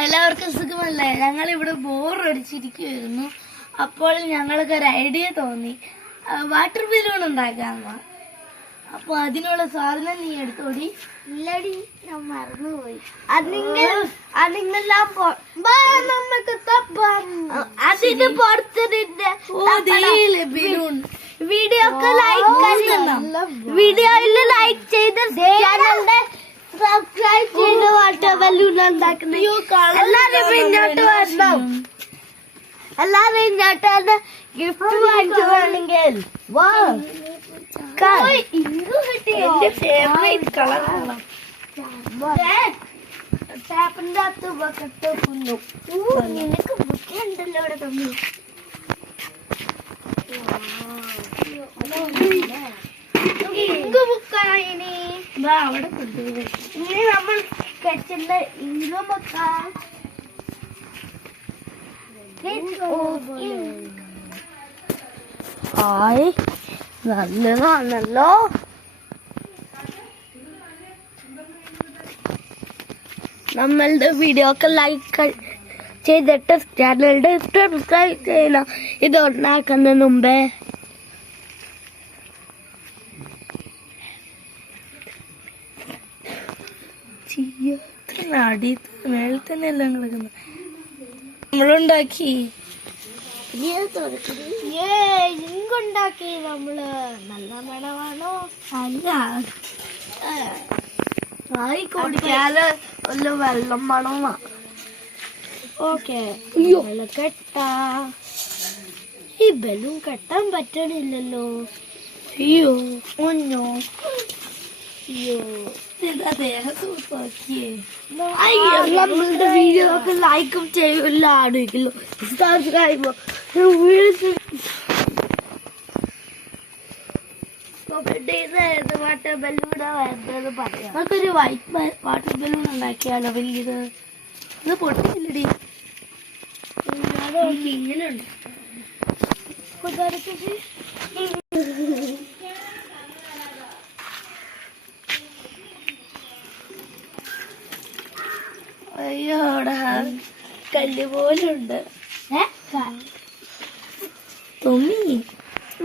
എല്ലാവർക്കും സുഖമല്ലേ? ഞങ്ങളിവിടെ ബോറടിച്ചിരിക്കുവായിരുന്നു. അപ്പോൾ ഞങ്ങൾക്ക് ഒരു ഐഡിയ തോന്നി, വാട്ടർ ബലൂൺ ഉണ്ടാക്കാമെന്ന്. അപ്പൊ അതിനുള്ള സാധനം നീ എടുത്തോടി. ഇല്ലടി, ഞാൻ മറന്നുപോയി. അതിനെല്ലാം അതിന് പുറത്തിന്റെ ബലൂൺ വീഡിയോക്ക് വീഡിയോയിൽ ലൈക്ക് ചെയ്ത് ചാനലിന്റെ സബ്സ്ക്രൈബ് ചെയ്ത് വാട്ടർ ബലൂൺ ഉണ്ടാക്കുന്നത്. എല്ലാരും ഇങ്ങോട്ട് വരണം. എല്ലാരും ഇങ്ങോട്ട് ഗിഫ്റ്റ് വാങ്ങിച്ചു വേണമെങ്കിൽ ടാപ്പിന്റെ അകത്ത് ബക്കറ്റ് ഫുള്ളു. നിനക്ക് ബുക്ക് ഉണ്ടല്ലോ ഇവിടെ തമ്മിൽ. ഇങ്ക് ബുക്കായിനി അവിടെ കൊണ്ടുപോയി. ഇനി നമ്മൾ സ്കെച്ചിന്റെ ഇങ്കും വെക്കാം. ഹായ്, നല്ലതാണല്ലോ. നമ്മളുടെ വീഡിയോക്ക് ലൈക്ക് ചെയ്തിട്ട് ചാനലിന്റെ സബ്സ്ക്രൈബ് ചെയ്യണം. ഇത് ഉണ്ടാക്കുന്നതിന് മുമ്പേ അടി മേളിൽ തന്നെ എല്ലാം കിടക്കുന്നത് നമ്മളുണ്ടാക്കി. ഇങ്കുണ്ടാക്കി നമ്മള്. നല്ല മണമാണോ? അല്ല, ആയി കുടിക്കാതെ വല്ല വെള്ളം മണമാ. ഓക്കെ, കെട്ടാ. ഈ ബലൂൺ കെട്ടാൻ പറ്റണില്ലല്ലോ. അയ്യോ ഒന്നോ. അയ്യോ, നമ്മളുടെ വീഡിയോ ഒക്കെ ലൈക്കും ചെയ്യില്ല, ആടുമല്ലോ സബ്സ്ക്രൈബ്. വാട്ടർ ബലൂൺ വേണ്ടത് പറയാം. നമുക്കൊരു വൈറ്റ് വാട്ടർ ബലൂൺ ഉണ്ടാക്കിയാലോ? വലിയത് ഇത് പൊട്ടില്ലടി. ഇങ്ങനെ ഉണ്ട്. അയ്യോടാ, കല്ല് പോലുണ്ട്. തുമ്മി.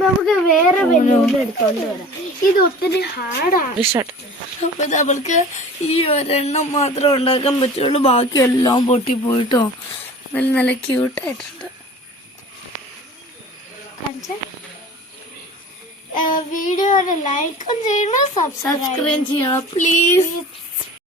നമുക്ക് വേറെ ബലൂൺ എടുത്തോണ്ട് വരാം. ഇത് ഒത്തിരി ഹാർഡാണ്. അപ്പൊ നമ്മൾക്ക് ഈ ഒരെണ്ണം മാത്രം ഉണ്ടാക്കാൻ പറ്റുള്ളൂ, ബാക്കി എല്ലാം പൊട്ടിപ്പോയിട്ടോ. നല്ല നല്ല ക്യൂട്ടായിട്ടുണ്ട്. വീഡിയോ ലൈക്കും ചെയ്യണം, സബ്സ്ക്രൈബ് ചെയ്യണം പ്ലീസ്.